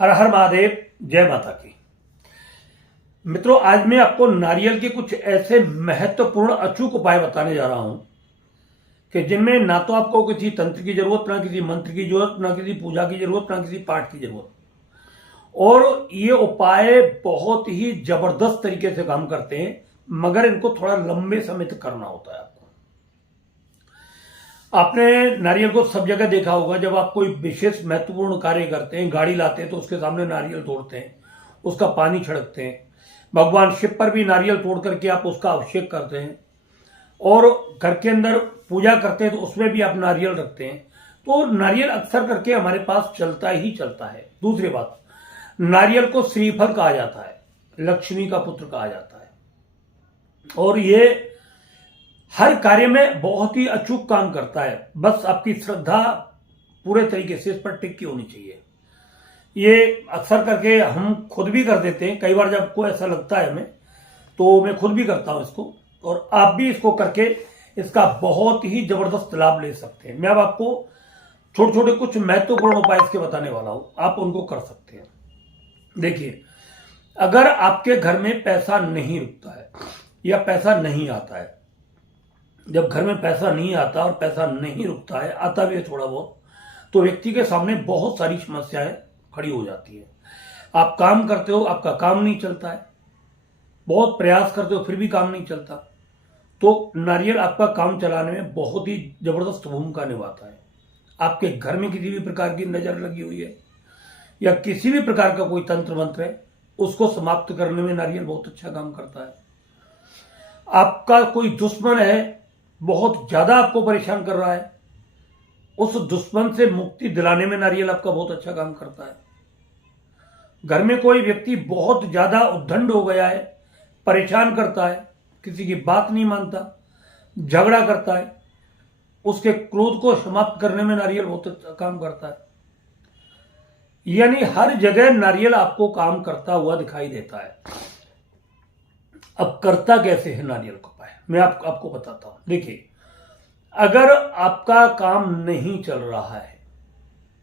हर हर महादेव। जय माता की। मित्रों, आज मैं आपको नारियल के कुछ ऐसे महत्वपूर्ण अचूक उपाय बताने जा रहा हूं कि जिनमें ना तो आपको किसी तंत्र की जरूरत, ना किसी मंत्र की जरूरत, ना किसी पूजा की जरूरत, ना किसी पाठ की जरूरत। और ये उपाय बहुत ही जबरदस्त तरीके से काम करते हैं, मगर इनको थोड़ा लंबे समय तक करना होता है आपको। आपने नारियल को सब जगह देखा होगा, जब आप कोई विशेष महत्वपूर्ण कार्य करते हैं, गाड़ी लाते हैं तो उसके सामने नारियल तोड़ते हैं, उसका पानी छिड़कते हैं। भगवान शिव पर भी नारियल तोड़ करके आप उसका अभिषेक करते हैं, और घर के अंदर पूजा करते हैं तो उसमें भी आप नारियल रखते हैं। तो नारियल अक्सर करके हमारे पास चलता ही चलता है। दूसरी बात, नारियल को श्रीफल कहा जाता है, लक्ष्मी का पुत्र कहा जाता है, और ये हर कार्य में बहुत ही अचूक काम करता है। बस आपकी श्रद्धा पूरे तरीके से इस पर टिकी होनी चाहिए। ये अक्सर करके हम खुद भी कर देते हैं, कई बार जब को ऐसा लगता है हमें, तो मैं खुद भी करता हूं इसको, और आप भी इसको करके इसका बहुत ही जबरदस्त लाभ ले सकते हैं। मैं अब आपको छोटे छोटे कुछ महत्वपूर्ण उपाय इसके बताने वाला हूं, आप उनको कर सकते हैं। देखिए, अगर आपके घर में पैसा नहीं रुकता है या पैसा नहीं आता है, जब घर में पैसा नहीं आता और पैसा नहीं रुकता है, आता भी है थोड़ा बहुत, तो व्यक्ति के सामने बहुत सारी समस्याएं खड़ी हो जाती है। आप काम करते हो, आपका काम नहीं चलता है, बहुत प्रयास करते हो फिर भी काम नहीं चलता, तो नारियल आपका काम चलाने में बहुत ही जबरदस्त भूमिका निभाता है। आपके घर में किसी भी प्रकार की नजर लगी हुई है या किसी भी प्रकार का कोई तंत्र मंत्र है, उसको समाप्त करने में नारियल बहुत अच्छा काम करता है। आपका कोई दुश्मन है, बहुत ज्यादा आपको परेशान कर रहा है, उस दुश्मन से मुक्ति दिलाने में नारियल आपका बहुत अच्छा काम करता है। घर में कोई व्यक्ति बहुत ज्यादा उद्दंड हो गया है, परेशान करता है, किसी की बात नहीं मानता, झगड़ा करता है, उसके क्रोध को समाप्त करने में नारियल बहुत अच्छा काम करता है। यानी हर जगह नारियल आपको काम करता हुआ दिखाई देता है। अब करता कैसे है नारियल का उपाय, मैं आपको बताता हूं। देखिए, अगर आपका काम नहीं चल रहा है,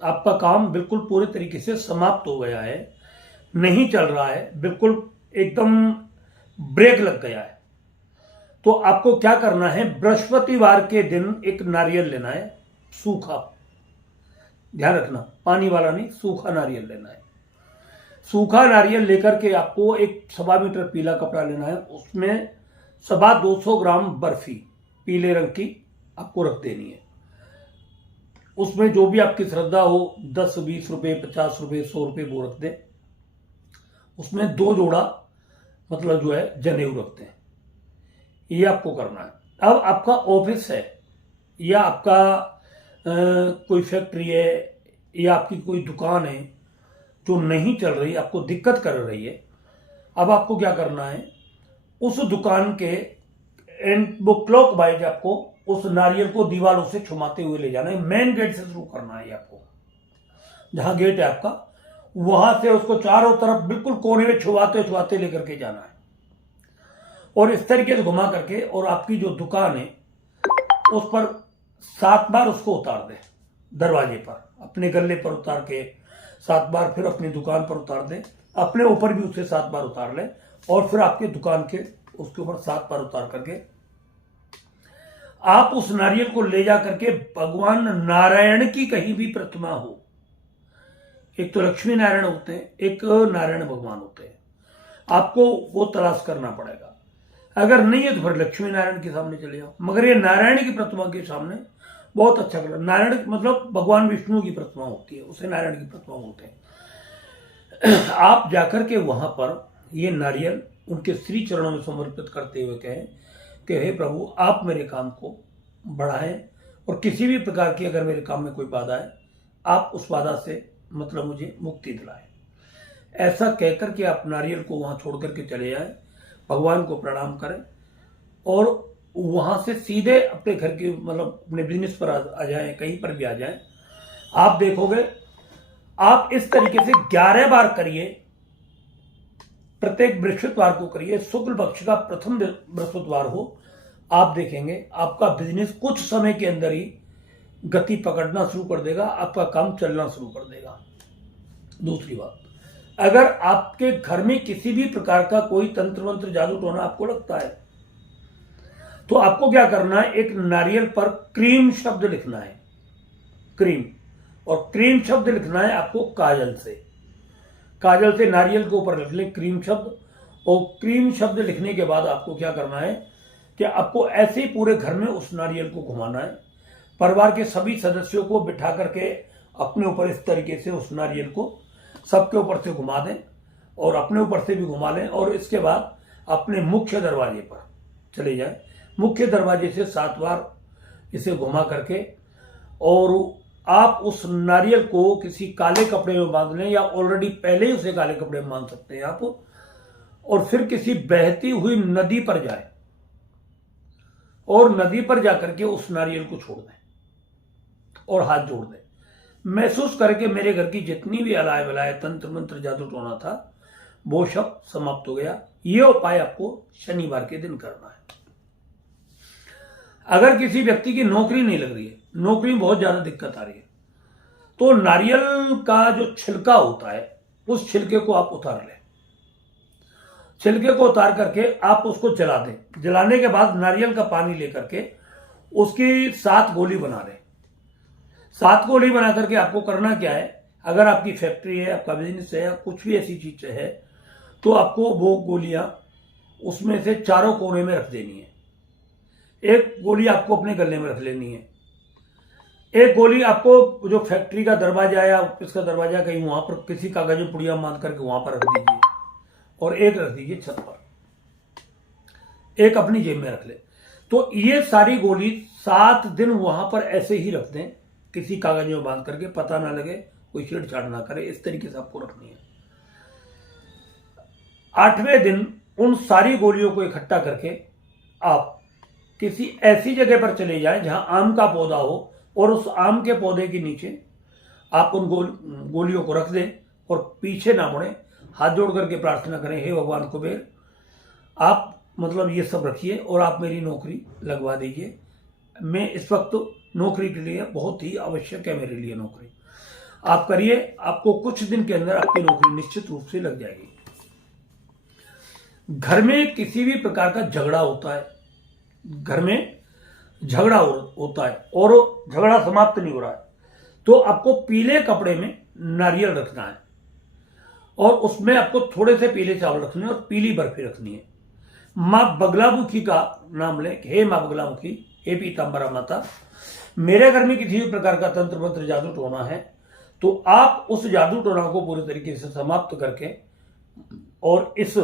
आपका काम बिल्कुल पूरे तरीके से समाप्त हो गया है, नहीं चल रहा है, बिल्कुल एकदम ब्रेक लग गया है, तो आपको क्या करना है, बृहस्पतिवार के दिन एक नारियल लेना है, सूखा, ध्यान रखना, पानी वाला नहीं, सूखा नारियल लेना है। सूखा नारियल लेकर के आपको एक 1.25 मीटर पीला कपड़ा लेना है, उसमें 250 ग्राम बर्फी पीले रंग की आपको रख देनी है। उसमें जो भी आपकी श्रद्धा हो, 10, 20 रुपए, 50 रुपए, 100 रुपए, वो रख दें। उसमें 2 जोड़ा मतलब जो है जनेऊ रखते हैं। ये आपको करना है। अब आपका ऑफिस है या आपका कोई फैक्ट्री है या आपकी कोई दुकान है जो नहीं चल रही, आपको दिक्कत कर रही है, अब आपको क्या करना है, उस दुकान के एंड वो क्लॉक वाइज आपको उस नारियल को दीवारों से छुमाते हुए ले जाना है। मेन गेट से शुरू करना है आपको, जहां गेट है आपका, वहां से उसको चारों तरफ बिल्कुल कोने में छुआते छुआते लेकर के जाना है, और इस तरीके से घुमा करके, और आपकी जो दुकान है उस पर 7 बार उसको उतार दे, दरवाजे पर, अपने गले पर उतार के 7 बार, फिर अपनी दुकान पर उतार दे, अपने ऊपर भी उसे 7 बार उतार ले, और फिर आपके दुकान के उसके ऊपर 7 बार उतार करके आप उस नारियल को ले जा करके भगवान नारायण की कहीं भी प्रतिमा हो, एक तो लक्ष्मी नारायण होते हैं, एक नारायण भगवान होते हैं, आपको वो तलाश करना पड़ेगा। अगर नहीं है तो फिर लक्ष्मी नारायण के सामने चले जाओ, मगर ये नारायण की प्रतिमा के सामने बहुत अच्छा कर, नारायण मतलब भगवान विष्णु की प्रतिमा होती है, उसे नारायण की प्रतिमा बोलते हैं। आप जाकर के वहां पर ये नारियल उनके श्री चरणों में समर्पित करते हुए कहें कि हे प्रभु, आप मेरे काम को बढ़ाएं, और किसी भी प्रकार की अगर मेरे काम में कोई बाधा है, आप उस बाधा से मतलब मुझे मुक्ति दिलाएं। ऐसा कहकर के आप नारियल को वहां छोड़ करके चले जाएं, भगवान को प्रणाम करें, और वहां से सीधे अपने घर के मतलब अपने बिजनेस पर आ जाएं, कहीं पर भी आ जाएं। आप देखोगे, आप इस तरीके से 11 बार करिए, प्रत्येक बृहस्पतिवार को करिए, शुक्ल पक्ष का प्रथम बृहस्पतिवार हो, आप देखेंगे आपका बिजनेस कुछ समय के अंदर ही गति पकड़ना शुरू कर देगा, आपका काम चलना शुरू कर देगा। दूसरी बात, अगर आपके घर में किसी भी प्रकार का कोई तंत्र मंत्र जादू टोना आपको लगता है तो आपको क्या करना है, एक नारियल पर क्रीम शब्द लिखना है, क्रीम, और क्रीम शब्द लिखना है आपको काजल से। काजल से नारियल के ऊपर लिख लें क्रीम शब्द, और क्रीम शब्द लिखने के बाद आपको क्या करना है कि आपको ऐसे ही पूरे घर में उस नारियल को घुमाना है। परिवार के सभी सदस्यों को बिठा करके अपने ऊपर इस तरीके से उस नारियल को सबके ऊपर से घुमा दें और अपने ऊपर से भी घुमा लें, और इसके बाद अपने मुख्य दरवाजे पर चले जाएं। मुख्य दरवाजे से 7 बार इसे घुमा करके, और आप उस नारियल को किसी काले कपड़े में बांध लें, या ऑलरेडी पहले ही उसे काले कपड़े में बांध सकते हैं आप, और फिर किसी बहती हुई नदी पर जाएं और नदी पर जाकर के उस नारियल को छोड़ दें और हाथ जोड़ दें। महसूस करके मेरे घर की जितनी भी अलाय बलाय तंत्र मंत्र जादू टोना था वो सब समाप्त हो गया। ये उपाय आपको शनिवार के दिन करना है। अगर किसी व्यक्ति की नौकरी नहीं लग रही है, नौकरी में बहुत ज्यादा दिक्कत आ रही है, तो नारियल का जो छिलका होता है उस छिलके को आप उतार लें। छिलके को उतार करके आप उसको जला दें। जलाने के बाद नारियल का पानी लेकर के उसकी 7 गोली बना लें। 7 गोली बना करके आपको करना क्या है, अगर आपकी फैक्ट्री है, आपका बिजनेस है, या कुछ भी ऐसी चीज है, तो आपको वो गोलियां उसमें से चारों कोने में रख देनी है। एक गोली आपको अपने गले में रख लेनी है। एक गोली आपको जो फैक्ट्री का दरवाजा या ऑफिस का दरवाजा कहीं वहां पर किसी कागज में पुड़िया बांध करके वहां पर रख दीजिए, और एक रख दीजिए छत पर, एक अपनी जेब में रख ले। तो ये सारी गोली 7 दिन वहां पर ऐसे ही रख दें, किसी कागज में बांध करके, पता ना लगे, कोई छेड़छाड़ ना करे, इस तरीके से आपको रखनी है। 8वें दिन उन सारी गोलियों को इकट्ठा करके आप किसी ऐसी जगह पर चले जाएं जहां आम का पौधा हो, और उस आम के पौधे के नीचे आप उन गोलियों को रख दें और पीछे ना मुड़े, हाथ जोड़ करके प्रार्थना करें, हे भगवान कुबेर, आप मतलब ये सब रखिए और आप मेरी नौकरी लगवा दीजिए। मैं इस वक्त नौकरी के लिए बहुत ही आवश्यक है, मेरे लिए नौकरी आप करिए। आपको कुछ दिन के अंदर आपकी नौकरी निश्चित रूप से लग जाएगी। घर में किसी भी प्रकार का झगड़ा होता है, घर में झगड़ा होता है और झगड़ा समाप्त नहीं हो रहा है, तो आपको पीले कपड़े में नारियल रखना है, और उसमें आपको थोड़े से पीले चावल रखने हैं और पीली बर्फी रखनी है। मां बगलामुखी का नाम लें, हे मां बगलामुखी, हे पीतांबरा माता, मेरे घर में किसी भी प्रकार का तंत्र मंत्र जादू टोना है, तो आप उस जादू टोना को पूरी तरीके से समाप्त करके, और इस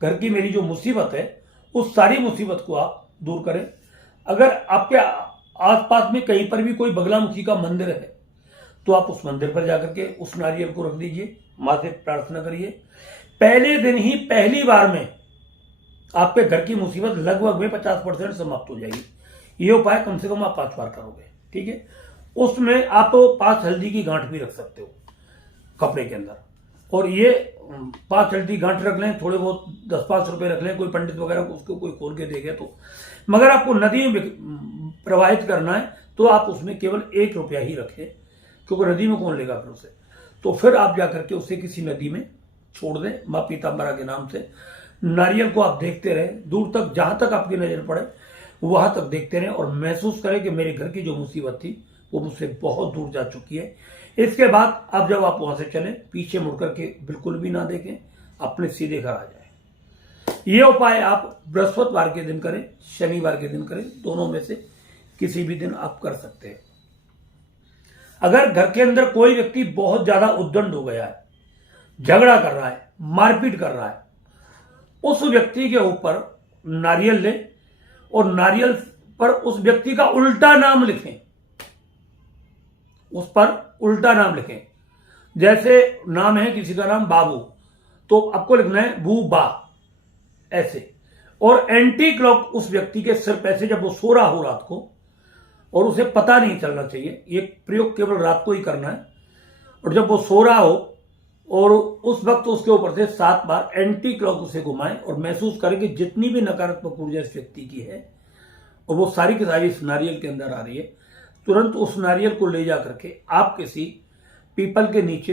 घर की मेरी जो मुसीबत है उस सारी मुसीबत को आप दूर करें। अगर आपके आसपास में कहीं पर भी कोई बगलामुखी का मंदिर है तो आप उस मंदिर पर जाकर के उस नारियल को रख दीजिए, मां से प्रार्थना करिए। पहले दिन ही पहली बार में आपके घर की मुसीबत लगभग में 50% समाप्त हो जाएगी। ये उपाय कम से कम आप 5 बार करोगे, ठीक है। उसमें आप 5 हल्दी की गांठ भी रख सकते हो कपड़े के अंदर, और ये 5 हल्दी गांठ रख लें, थोड़े बहुत 10-5 रुपए रख लें, कोई पंडित वगैरह उसको कोई खोल के देखे तो। मगर आपको नदी में प्रवाहित करना है तो आप उसमें केवल 1 रुपया ही रखें, क्योंकि नदी में कौन लेगा फिर उसे। तो फिर आप जाकर के उसे किसी नदी में छोड़ दें मां पीतांबरा के नाम से। नारियल को आप देखते रहें दूर तक, जहां तक आपकी नजर पड़े वहां तक देखते रहें, और महसूस करें कि मेरे घर की जो मुसीबत थी वो मुझसे बहुत दूर जा चुकी है। इसके बाद अब जब आप वहां से चलें, पीछे मुड़कर के बिल्कुल भी ना देखें, अपने सीधे घर आ जाए। ये उपाय आप बृहस्पतिवार के दिन करें, शनिवार के दिन करें, दोनों में से किसी भी दिन आप कर सकते हैं। अगर घर के अंदर कोई व्यक्ति बहुत ज्यादा उद्दंड हो गया है, झगड़ा कर रहा है, मारपीट कर रहा है, उस व्यक्ति के ऊपर नारियल लें और नारियल पर उस व्यक्ति का उल्टा नाम लिखें, उस पर उल्टा नाम लिखें। जैसे नाम है किसी का नाम बाबू, तो आपको लिखना है बू बा, ऐसे। और एंटी क्लॉक उस व्यक्ति के सिर पे ऐसे, जब वो सो रहा हो रात को और उसे पता नहीं चलना चाहिए, ये प्रयोग केवल रात को ही करना है, और जब वो सो रहा हो और उस वक्त उसके ऊपर से 7 बार एंटी क्लॉक उसे घुमाएं, और महसूस करें कि जितनी भी नकारात्मक ऊर्जा इस व्यक्ति की है और वो सारी की सारी इस नारियल के अंदर आ रही है, तुरंत उस नारियल को ले जा करके आप किसी पीपल के नीचे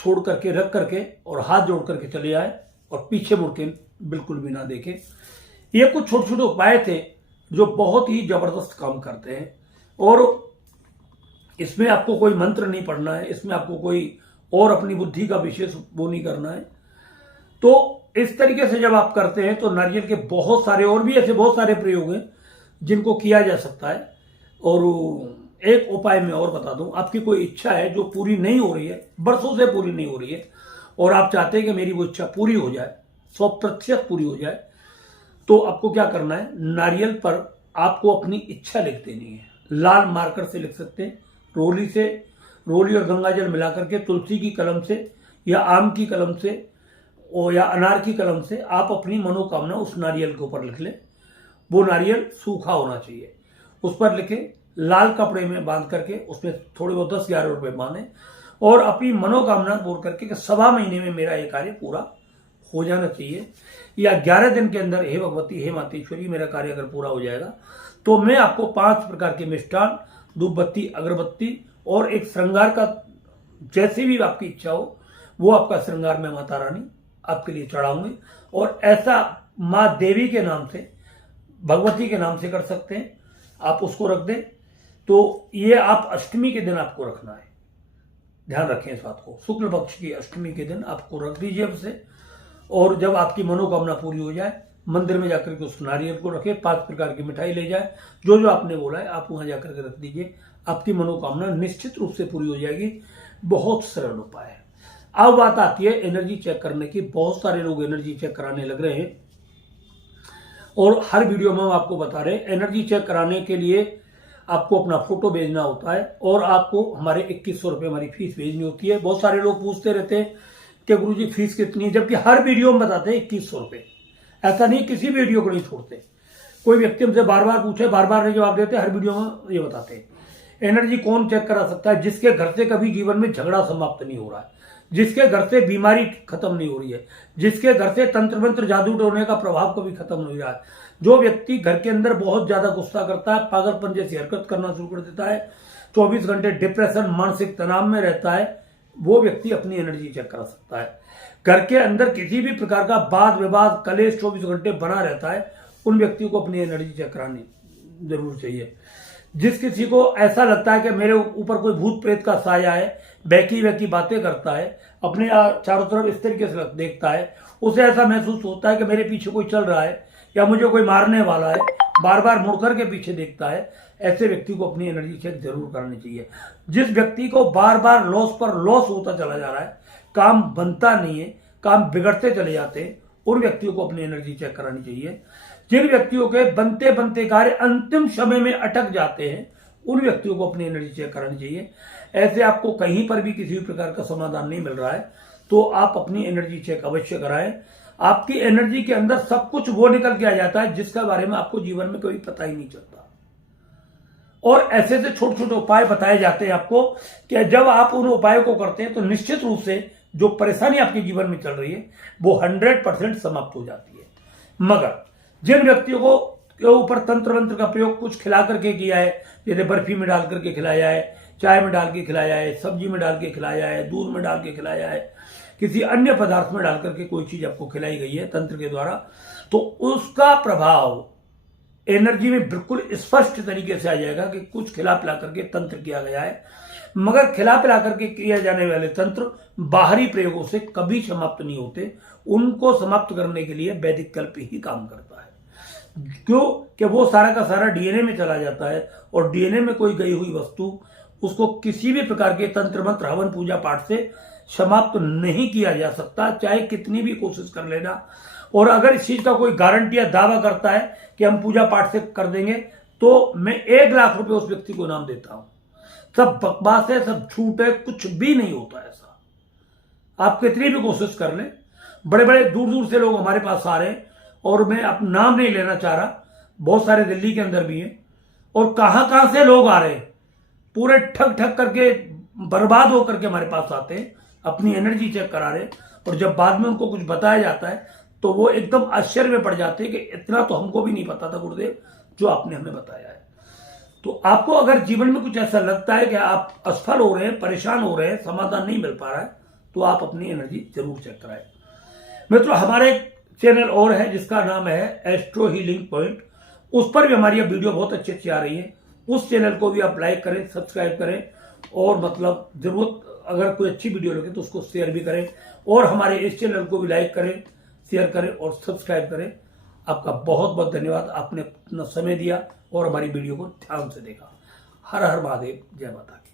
छोड़ करके रख करके और हाथ जोड़ करके चले आए और पीछे मुड़ के बिल्कुल भी ना देखें। ये कुछ छोटे छोटे उपाय थे जो बहुत ही जबरदस्त काम करते हैं। और इसमें आपको कोई मंत्र नहीं पढ़ना है, इसमें आपको कोई और अपनी बुद्धि का विशेष वो नहीं करना है। तो इस तरीके से जब आप करते हैं तो नारियल के बहुत सारे और भी ऐसे बहुत सारे प्रयोग हैं जिनको किया जा सकता है। और एक उपाय मैं और बता दूं, आपकी कोई इच्छा है जो पूरी नहीं हो रही है, बरसों से पूरी नहीं हो रही है, और आप चाहते हैं कि मेरी वो इच्छा पूरी हो जाए, 100% पूरी हो जाए, तो आपको क्या करना है, नारियल पर आपको अपनी इच्छा लिख देनी है। लाल मार्कर से लिख सकते हैं, रोली और गंगाजल मिलाकर के, तुलसी की कलम से या आम की कलम से या अनार की कलम से आप अपनी मनोकामना उस नारियल के ऊपर लिख लें। वो नारियल सूखा होना चाहिए, उस पर लिखें, लाल कपड़े में बांध करके उसमें थोड़े बहुत 10-11 रुपए बांधें और अपनी मनोकामना बोल करके कि 1.25 महीने में मेरा ये कार्य पूरा हो जाना चाहिए, या 11 दिन के अंदर हे भगवती हे मातेश्वरी मेरा कार्य अगर पूरा हो जाएगा तो मैं आपको 5 प्रकार के मिष्ठान, धूपबत्ती, अगरबत्ती और एक श्रृंगार का, जैसी भी आपकी इच्छा हो वो आपका श्रृंगार में माता रानी आपके लिए चढ़ाऊंगी। और ऐसा माँ देवी के नाम से, भगवती के नाम से कर सकते हैं, आप उसको रख दें। तो ये आप अष्टमी के दिन आपको रखना है, ध्यान रखें इस बात को, शुक्ल पक्ष की अष्टमी के दिन आपको रख दीजिए उसे। और जब आपकी मनोकामना पूरी हो जाए, मंदिर में जाकर के उस नारियल को रखें, 5 प्रकार की मिठाई ले जाए, जो जो आपने बोला है आप वहां जाकर के रख दीजिए, आपकी मनोकामना निश्चित रूप से पूरी हो जाएगी। बहुत सरल उपाय है। अब बात आती है एनर्जी चेक करने की। बहुत सारे लोग एनर्जी चेक कराने लग रहे हैं और हर वीडियो में हम आपको बता रहे हैं, एनर्जी चेक कराने के लिए आपको अपना फोटो भेजना होता है और आपको हमारे 2100 रुपये हमारी फीस भेजनी होती है। बहुत सारे लोग पूछते रहते हैं कि गुरुजी फीस कितनी है, जबकि हर वीडियो में बताते हैं 2100 रुपये। ऐसा नहीं, किसी भी वीडियो को नहीं छोड़ते। कोई व्यक्ति हमसे बार बार पूछे, बार बार नहीं जवाब देते, हर वीडियो में ये बताते हैं। एनर्जी कौन चेक करा सकता है? जिसके घर से कभी जीवन में झगड़ा समाप्त नहीं हो रहा है, जिसके घर से बीमारी खत्म नहीं हो रही है, जिसके घर से तंत्र मंत्र जादू टोने का प्रभाव कभी खत्म नहीं हो रहा है। जो व्यक्ति घर के अंदर बहुत ज्यादा गुस्सा करता है, पागलपन जैसी हरकत करना शुरू कर देता है, 24 घंटे डिप्रेशन, मानसिक तनाव में रहता है, वो व्यक्ति अपनी एनर्जी चेक करा सकता है। घर के अंदर किसी भी प्रकार का वाद विवाद, कलेश 24 घंटे बना रहता है, उन व्यक्तियों को अपनी एनर्जी चेक करानी जरूर चाहिए। जिस किसी को ऐसा लगता है कि मेरे ऊपर कोई भूत प्रेत का साया है, बहकी बातें करता है, अपने चारों तरफ इस तरीके से देखता है, उसे ऐसा महसूस होता है कि मेरे पीछे कोई चल रहा है या मुझे कोई मारने वाला है, बार बार मुड़कर के पीछे देखता है, ऐसे व्यक्ति को अपनी एनर्जी चेक जरूर करनी चाहिए। जिस व्यक्ति को बार बार लॉस पर लॉस होता चला जा रहा है, काम बनता नहीं है, काम बिगड़ते चले जाते हैं, उन व्यक्तियों को अपनी एनर्जी चेक करानी चाहिए। जिन व्यक्तियों के बनते बनते कार्य अंतिम समय में अटक जाते हैं, उन व्यक्तियों को अपनी एनर्जी चेक करानी चाहिए। ऐसे आपको कहीं पर भी किसी भी प्रकार का समाधान नहीं मिल रहा है तो आप अपनी एनर्जी चेक अवश्य कराएं। आपकी एनर्जी के अंदर सब कुछ वो निकल के आ जाता है जिसका बारे में आपको जीवन में कभी पता ही नहीं चलता। और ऐसे से छोटे छोटे उपाय बताए जाते हैं आपको कि जब आप उन उपायों को करते हैं तो निश्चित रूप से जो परेशानी आपके जीवन में चल रही है वो 100% समाप्त हो जाती है। मगर जिन व्यक्तियों को के ऊपर तंत्र मंत्र का प्रयोग कुछ खिला करके किया है, जैसे बर्फी में डाल करके खिलाया है, चाय में डाल के खिलाया है, सब्जी में डाल के खिलाया है, दूध में डाल के खिलाया है, किसी अन्य पदार्थ में डाल करके कोई चीज आपको खिलाई गई है तंत्र के द्वारा, तो उसका प्रभाव एनर्जी में बिल्कुल स्पष्ट तरीके से आ जाएगा कि कुछ खिला पिला करके तंत्र किया गया है। मगर खिला पिला करके किए जाने वाले तंत्र बाहरी प्रयोगों से कभी समाप्त नहीं होते। उनको समाप्त करने के लिए वैदिक कल्प ही काम करता है। क्यों? कि वो सारा का सारा डीएनए में चला जाता है और डीएनए में कोई गई हुई वस्तु उसको किसी भी प्रकार के तंत्र मंत्र हवन पूजा पाठ से समाप्त नहीं किया जा सकता, चाहे कितनी भी कोशिश कर लेना। और अगर इस चीज का कोई गारंटी या दावा करता है कि हम पूजा पाठ से कर देंगे तो मैं 1 लाख रुपए उस व्यक्ति को इनाम देता हूं। सब बकवास है, सब झूठ है, कुछ भी नहीं होता ऐसा। आप कितनी भी कोशिश कर लें, बड़े बड़े दूर दूर से लोग हमारे पास आ रहे हैं और मैं अब नाम नहीं लेना चाह रहा, बहुत सारे दिल्ली के अंदर भी हैं, और कहां से लोग आ रहे हैं, पूरे ठग ठग करके बर्बाद होकर के हमारे पास आते हैं, अपनी एनर्जी चेक करा रहे हैं, और जब बाद में उनको कुछ बताया जाता है तो वो एकदम आश्चर्य में पड़ जाते हैं कि इतना तो हमको भी नहीं पता था गुरुदेव जो आपने हमें बताया है। तो आपको अगर जीवन में कुछ ऐसा लगता है कि आप असफल हो रहे हैं, परेशान हो रहे हैं, समाधान नहीं मिल पा रहा है, तो आप अपनी एनर्जी जरूर चेक कराएं। मित्रों, हमारे एक चैनल और है जिसका नाम है एस्ट्रो हीलिंग पॉइंट, उस पर भी हमारी वीडियो बहुत अच्छी अच्छी आ रही है। उस चैनल को भी आप लाइक करें, सब्सक्राइब करें और मतलब जरूरत अगर कोई अच्छी वीडियो लगे तो उसको शेयर भी करें और हमारे इस चैनल को भी लाइक करें, शेयर करें और सब्सक्राइब करें। आपका बहुत बहुत धन्यवाद, आपने अपना समय दिया और हमारी वीडियो को ध्यान से देखा। हर हर महादेव, जय माता की।